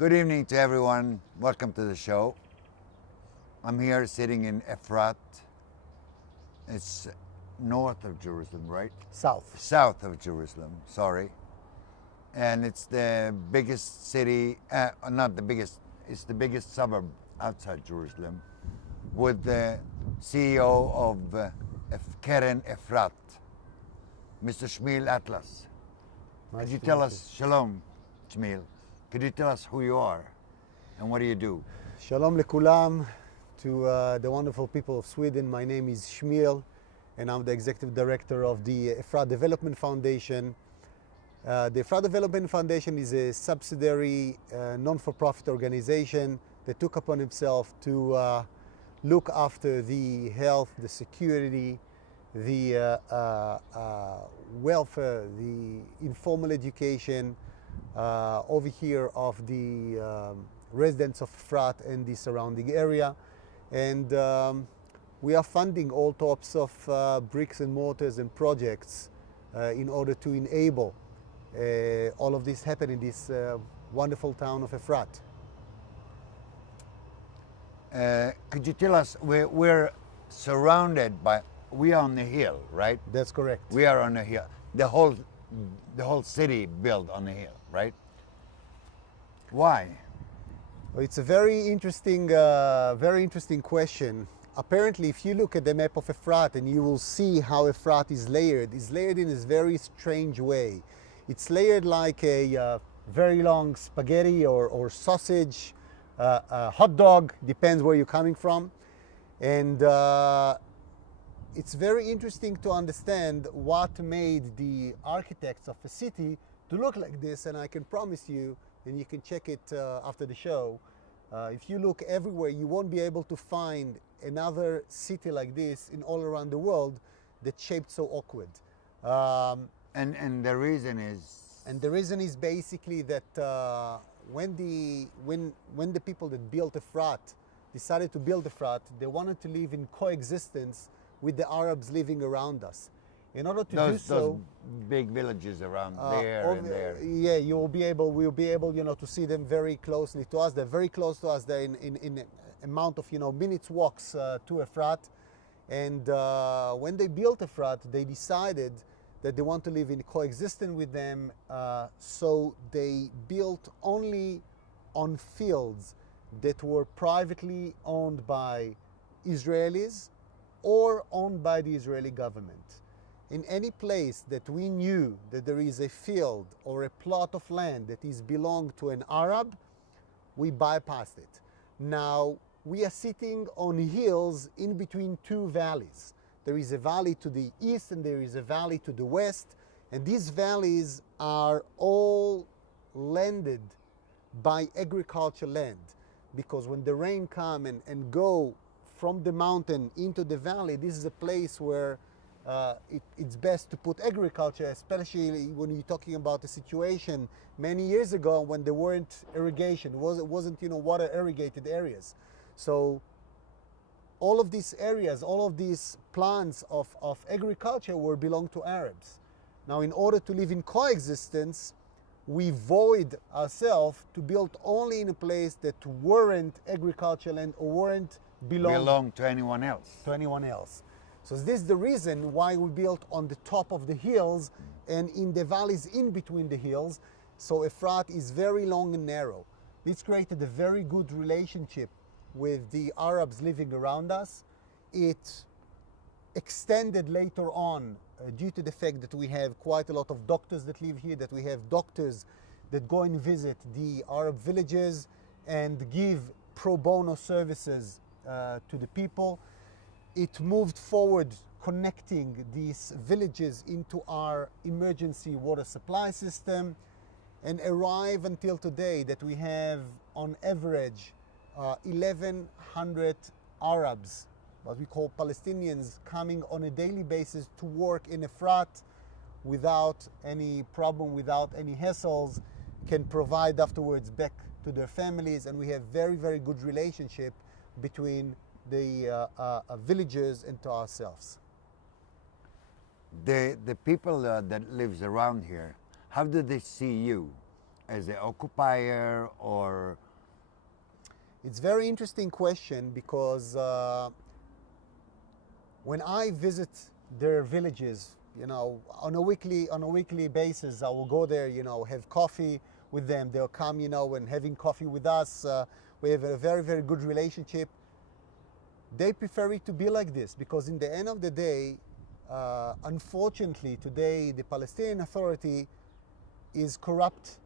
Good evening to everyone. Welcome to the show. I'm here sitting in Efrat. It's north of Jerusalem, right? South. South of Jerusalem, sorry. And it's the biggest city, not the biggest, it's the biggest suburb outside Jerusalem, with the CEO of Keren Efrat, Mr. Shmuel Atlas. Nice Could you to tell meet us, Shalom, Shmuel, could you tell us who you are and what do you do? Shalom lekulam to the wonderful people of Sweden. My name is Shmuel and I'm the Executive Director of the Efrat Development Foundation. The Efrat Development Foundation is a subsidiary non-for-profit organization that took upon himself to look after the health, the security, the welfare, the informal education over here of the residents of Efrat and the surrounding area. And we are funding all types of bricks and mortars and projects in order to enable all of this happen in this wonderful town of Efrat. Could you tell us, we're surrounded by, we are on the hill, right? That's correct. We are on the hill. The whole city built on the hill, right? Why? It's a very interesting question. Apparently, if you look at the map of Efrat, and you will see how Efrat is layered in a very strange way. It's layered like a very long spaghetti or sausage, hot dog, depends where you're coming from. And it's very interesting to understand what made the architects of a city to look like this, and I can promise you, and you can check it after the show, if you look everywhere, you won't be able to find another city like this in all around the world that's shaped so awkward. And the reason is? And the reason is basically that when the people that built Efrat decided to build Efrat, they wanted to live in coexistence with the Arabs living around us. In order to do so, those big villages around there and there. Yeah, we'll be able, to see them very closely to us. They're very close to us. They're in amount of, minutes walks to Efrat. And when they built Efrat, they decided that they want to live in coexistence with them. So they built only on fields that were privately owned by Israelis or owned by the Israeli government. In any place that we knew that there is a field or a plot of land that is belonged to an Arab, we bypassed it. Now, we are sitting on hills in between two valleys. There is a valley to the east and there is a valley to the west, and these valleys are all landed by agriculture land, because when the rain come and go from the mountain into the valley, this is a place where it's best to put agriculture, especially when you're talking about a situation many years ago when there weren't irrigation, it wasn't water irrigated areas. So all of these areas, all of these plants of agriculture belong to Arabs. Now, in order to live in coexistence, we void ourselves to build only in a place that weren't agricultural land or weren't belong to anyone else. So this is the reason why we built on the top of the hills and in the valleys in between the hills. So Efrat is very long and narrow. This created a very good relationship with the Arabs living around us. It extended later on due to the fact that we have quite a lot of doctors that live here, that we have doctors that go and visit the Arab villages and give pro bono services to the people. It moved forward, connecting these villages into our emergency water supply system, and arrive until today that we have on average 1,100 Arabs, what we call Palestinians, coming on a daily basis to work in Efrat without any problem, without any hassles, can provide afterwards back to their families, and we have very, very good relationship between the villagers and to ourselves. The people that lives around here, how do they see you? as an occupier, or? It's a very interesting question because when I visit their villages, on a weekly basis, I will go there, have coffee with them. They'll come, and having coffee with us. We have a very, very good relationship. They prefer it to be like this because in the end of the day, unfortunately today, the Palestinian Authority is corrupt,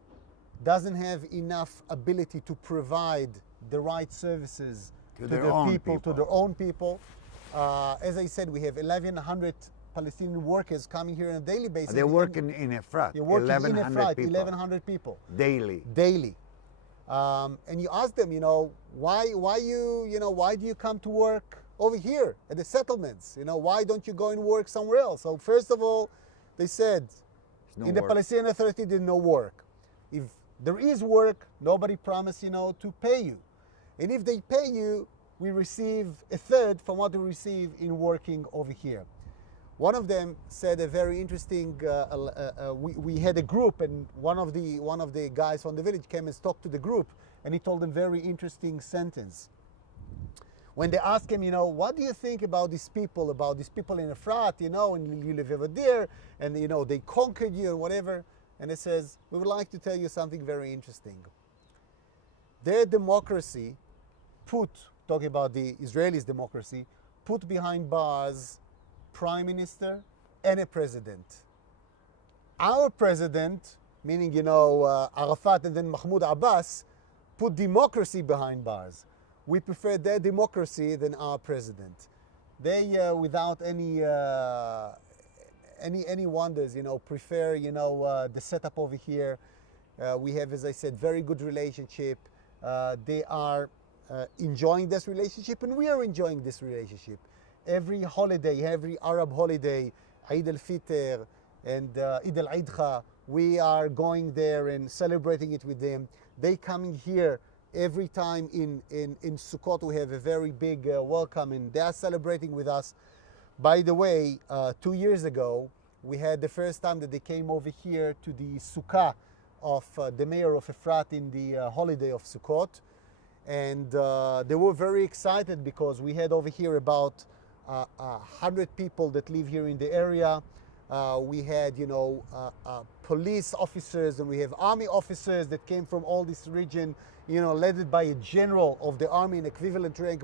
doesn't have enough ability to provide the right services to their people, to their own people. As I said, we have 1,100 Palestinian workers coming here on a daily basis. They're working in Efrat. They're working 1,100 people. 1,100 people. Daily. And you ask them, why do you come to work over here at the settlements? Why don't you go and work somewhere else? So first of all, they said, in the Palestinian Authority, there's no work. If there is work, nobody promised, to pay you. And if they pay you, we receive a third from what we receive in working over here. One of them said a very interesting, we had a group, and one of the guys from the village came and talked to the group, and he told them very interesting sentence. When they asked him, what do you think about these people in Efrat, and you live over there, and they conquered you and whatever, and he says, we would like to tell you something very interesting. Their democracy talking about the Israelis' democracy, put behind bars prime minister and a president. Our president, meaning Arafat and then Mahmoud Abbas, put democracy behind bars. We prefer their democracy than our president. They, without any wonders, prefer the setup over here. We have, as I said, very good relationship. They are enjoying this relationship, and we are enjoying this relationship. Every holiday, every Arab holiday, Eid al-Fitr and Eid al-Adha, we are going there and celebrating it with them. They coming here every time in Sukkot. We have a very big welcome, and they are celebrating with us. By the way, 2 years ago, we had the first time that they came over here to the Sukkah of the mayor of Efrat in the holiday of Sukkot. And they were very excited because we had over here about 100 people that live here in the area. We had, police officers, and we have army officers that came from all this region, led by a general of the army, an equivalent rank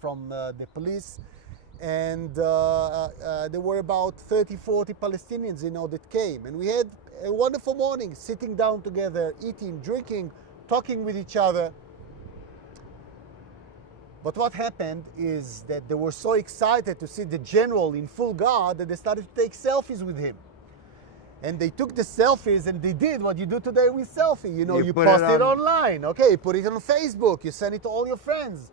from the police. And there were about 30, 40 Palestinians, that came. And we had a wonderful morning, sitting down together, eating, drinking, talking with each other. But what happened is that they were so excited to see the general in full guard that they started to take selfies with him. And they took the selfies, and they did what you do today with selfie. You post it online. Okay, you put it on Facebook. You send it to all your friends.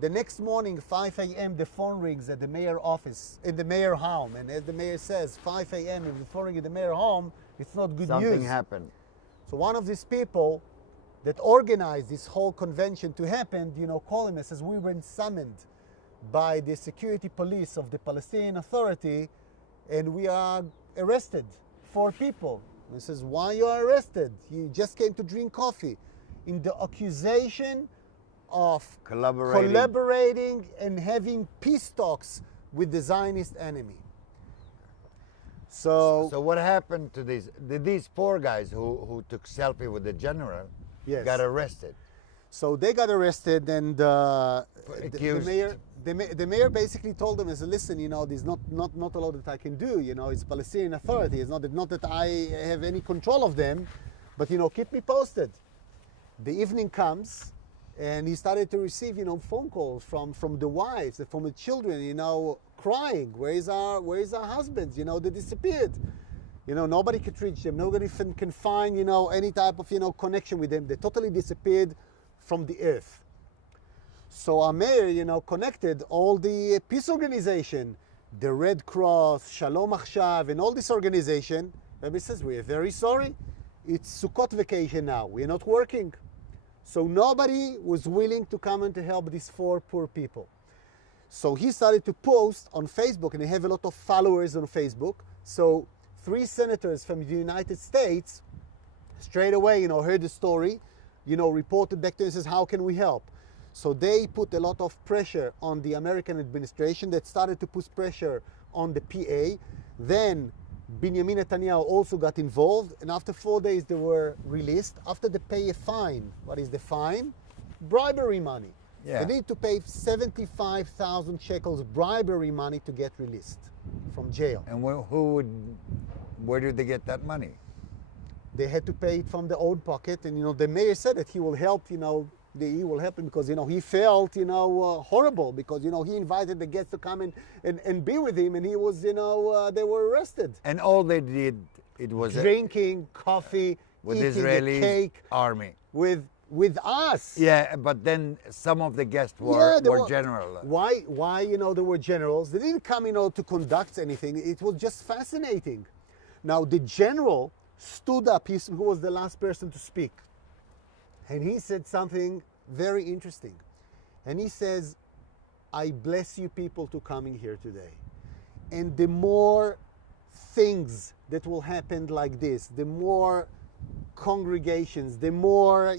The next morning, 5 a.m., the phone rings at the mayor's office, in the mayor's home. And as the mayor says, 5 a.m., if the phone rings at the mayor's home, it's not good news. Something happened. So one of these people that organized this whole convention to happen, call him and says, we were summoned by the security police of the Palestinian Authority, and we are arrested, 4 people. And he says, why you are arrested? You just came to drink coffee. In the accusation of collaborating and having peace talks with the Zionist enemy. So what happened to these 4 guys who took selfie with the general? Yes. Got arrested. So they got arrested, and the mayor basically told them, "As listen, there's not a lot that I can do. It's Palestinian Authority. It's not that I have any control of them, but keep me posted." The evening comes, and he started to receive phone calls from the wives, from the children, crying. Where is our husbands? They disappeared. Nobody could reach them. Nobody can find, any type of, connection with them. They totally disappeared from the earth. So our mayor, connected all the peace organization, the Red Cross, Shalom Achshav, and all this organization. Everybody says, we are very sorry. It's Sukkot vacation now. We're not working. So nobody was willing to come and to help these 4 poor people. So he started to post on Facebook, and they have a lot of followers on Facebook. So 3 senators from the United States straight away, heard the story, reported back to us, says, how can we help? So they put a lot of pressure on the American administration that started to put pressure on the PA. Then Benjamin Netanyahu also got involved, and after 4 days they were released. After they pay a fine. What is the fine? Bribery money. Yeah. They need to pay 75,000 shekels bribery money to get released from jail. And where did they get that money? They had to pay it from their own pocket, and the mayor said that he will help, he will help him because he felt horrible because he invited the guests to come and be with him, and he was they were arrested. And all they did, it was drinking coffee, with eating Israeli a cake army. with us. Yeah, but then some of the guests were general. Why they were generals? They didn't come to conduct anything. It was just fascinating. Now the general stood up. He was the last person to speak. And he said something very interesting. And he says, I bless you people to coming here today. And the more things that will happen like this, the more congregations, the more,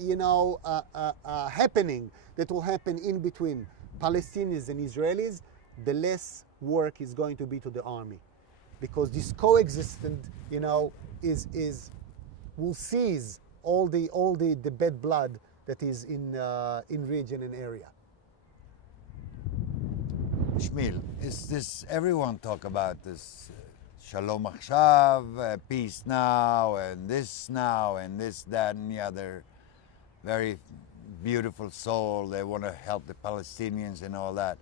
happening that will happen in between Palestinians and Israelis, the less work is going to be to the army. Because this coexistence, will seize all the bad blood that is in region and area. Shmuel, is this, everyone talk about this Shalom Achshav, peace now, and this, that, and the other. Very beautiful soul. They want to help the Palestinians and all that.